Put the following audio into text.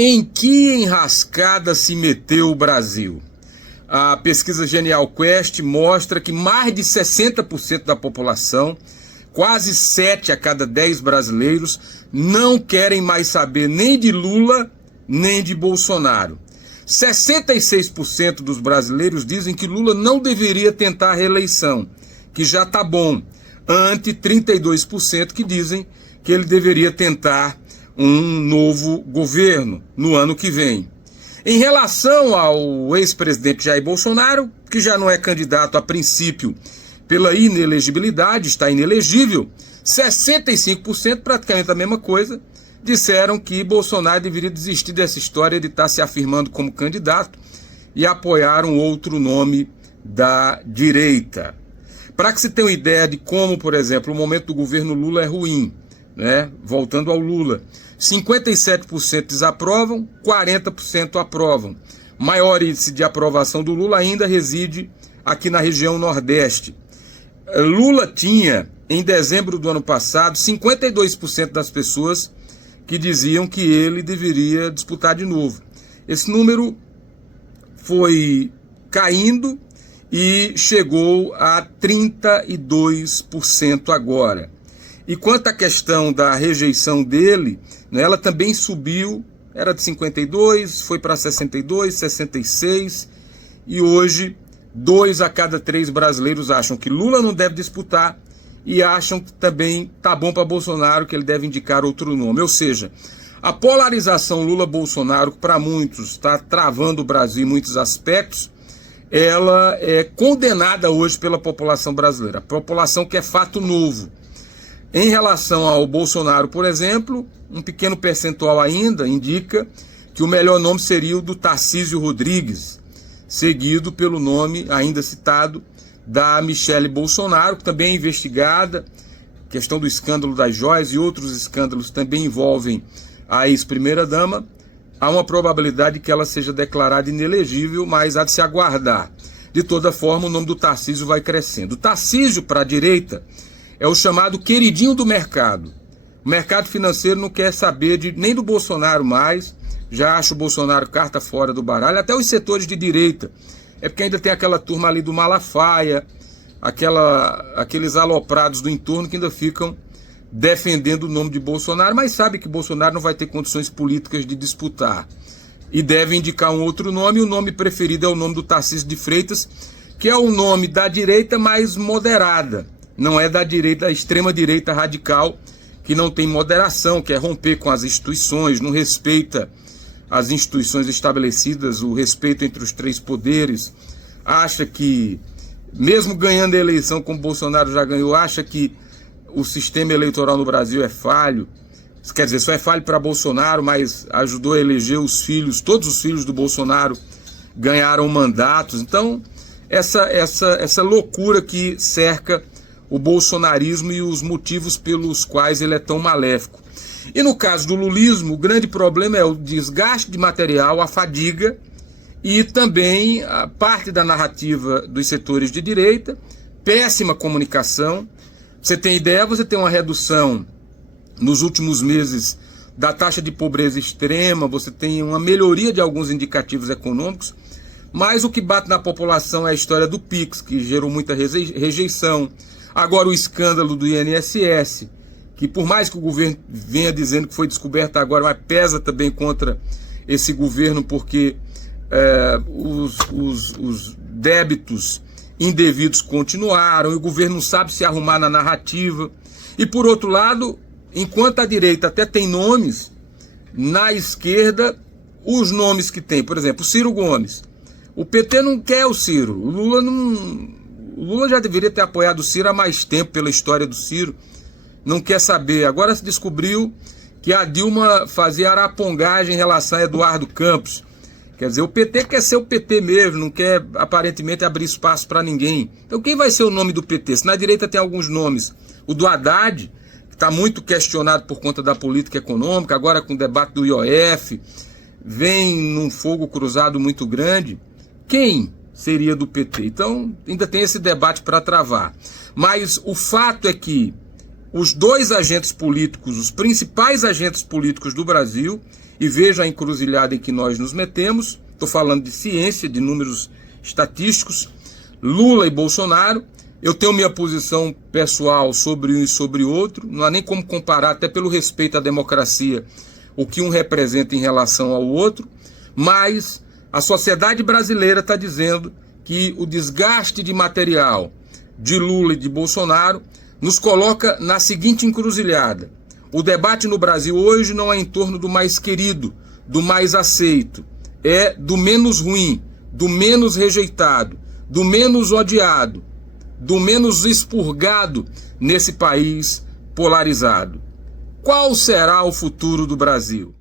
Em que enrascada se meteu o Brasil? A pesquisa Genial Quest mostra que mais de 60% da população, quase 7 a cada 10 brasileiros, não querem mais saber nem de Lula, nem de Bolsonaro. 66% dos brasileiros dizem que Lula não deveria tentar a reeleição, que já está bom, ante 32% que dizem que ele deveria tentar um novo governo no ano que vem. Em relação ao ex-presidente Jair Bolsonaro, que já não é candidato a princípio pela inelegibilidade, está inelegível, 65%, praticamente a mesma coisa, disseram que Bolsonaro deveria desistir dessa história de estar se afirmando como candidato e apoiar um outro nome da direita. Para que se tenha uma ideia de como, por exemplo, o momento do governo Lula é ruim, né? Voltando ao Lula, 57% desaprovam, 40% aprovam. Maior índice de aprovação do Lula ainda reside aqui na região Nordeste. Lula tinha, em dezembro do ano passado, 52% das pessoas que diziam que ele deveria disputar de novo. Esse número foi caindo e chegou a 32% agora. E quanto à questão da rejeição dele, ela também subiu, era de 52, foi para 62, 66, e hoje 2 a cada 3 brasileiros acham que Lula não deve disputar e acham que também tá bom para Bolsonaro, que ele deve indicar outro nome. Ou seja, a polarização Lula-Bolsonaro, que para muitos está travando o Brasil em muitos aspectos, ela é condenada hoje pela população brasileira. A população quer fato novo. Em relação ao Bolsonaro, por exemplo, um pequeno percentual ainda indica que o melhor nome seria o do Tarcísio Rodrigues, seguido pelo nome ainda citado da Michele Bolsonaro, que também é investigada. A questão do escândalo das joias e outros escândalos também envolvem a ex-primeira-dama. Há uma probabilidade que ela seja declarada inelegível, mas há de se aguardar. De toda forma, o nome do Tarcísio vai crescendo. O Tarcísio, para a direita, é o chamado queridinho do mercado. O mercado financeiro não quer saber nem do Bolsonaro mais, já acha o Bolsonaro carta fora do baralho, até os setores de direita. É porque ainda tem aquela turma ali do Malafaia, aqueles aloprados do entorno que ainda ficam defendendo o nome de Bolsonaro, mas sabe que Bolsonaro não vai ter condições políticas de disputar. E deve indicar um outro nome, e o nome preferido é o nome do Tarcísio de Freitas, que é o nome da direita mais moderada. Não é da direita, da extrema-direita radical, que não tem moderação, quer romper com as instituições, não respeita as instituições estabelecidas, o respeito entre os 3 poderes, acha que, mesmo ganhando a eleição como Bolsonaro já ganhou, acha que o sistema eleitoral no Brasil é falho. Quer dizer, só é falho para Bolsonaro, mas ajudou a eleger os filhos, todos os filhos do Bolsonaro ganharam mandatos. Então, essa loucura que cerca o bolsonarismo e os motivos pelos quais ele é tão maléfico. E no caso do lulismo, o grande problema é o desgaste de material, a fadiga e também a parte da narrativa dos setores de direita, péssima comunicação. Você tem ideia, você tem uma redução nos últimos meses da taxa de pobreza extrema, você tem uma melhoria de alguns indicativos econômicos, mas o que bate na população é a história do Pix, que gerou muita rejeição. Agora o escândalo do INSS, que por mais que o governo venha dizendo que foi descoberto agora, mas pesa também contra esse governo, porque os débitos indevidos continuaram, e o governo não sabe se arrumar na narrativa. E por outro lado, enquanto a direita até tem nomes, na esquerda, os nomes que tem, por exemplo, o Ciro Gomes. O PT não quer o Ciro, o Lula já deveria ter apoiado o Ciro há mais tempo pela história do Ciro, não quer saber. Agora se descobriu que a Dilma fazia arapongagem em relação a Eduardo Campos. Quer dizer, o PT quer ser o PT mesmo, não quer aparentemente abrir espaço para ninguém. Então quem vai ser o nome do PT? Se na direita tem alguns nomes, o do Haddad, que está muito questionado por conta da política econômica, agora com o debate do IOF, vem num fogo cruzado muito grande. Quem seria do PT? Então ainda tem esse debate para travar. Mas o fato é que os 2 agentes políticos, os principais agentes políticos do Brasil, e veja a encruzilhada em que nós nos metemos. Estou falando de ciência, de números estatísticos. Lula e Bolsonaro, eu tenho minha posição pessoal sobre um e sobre outro, não há nem como comparar, até pelo respeito à democracia, o que um representa em relação ao outro, mas a sociedade brasileira está dizendo que o desgaste de material de Lula e de Bolsonaro nos coloca na seguinte encruzilhada. O debate no Brasil hoje não é em torno do mais querido, do mais aceito, é do menos ruim, do menos rejeitado, do menos odiado, do menos expurgado nesse país polarizado. Qual será o futuro do Brasil?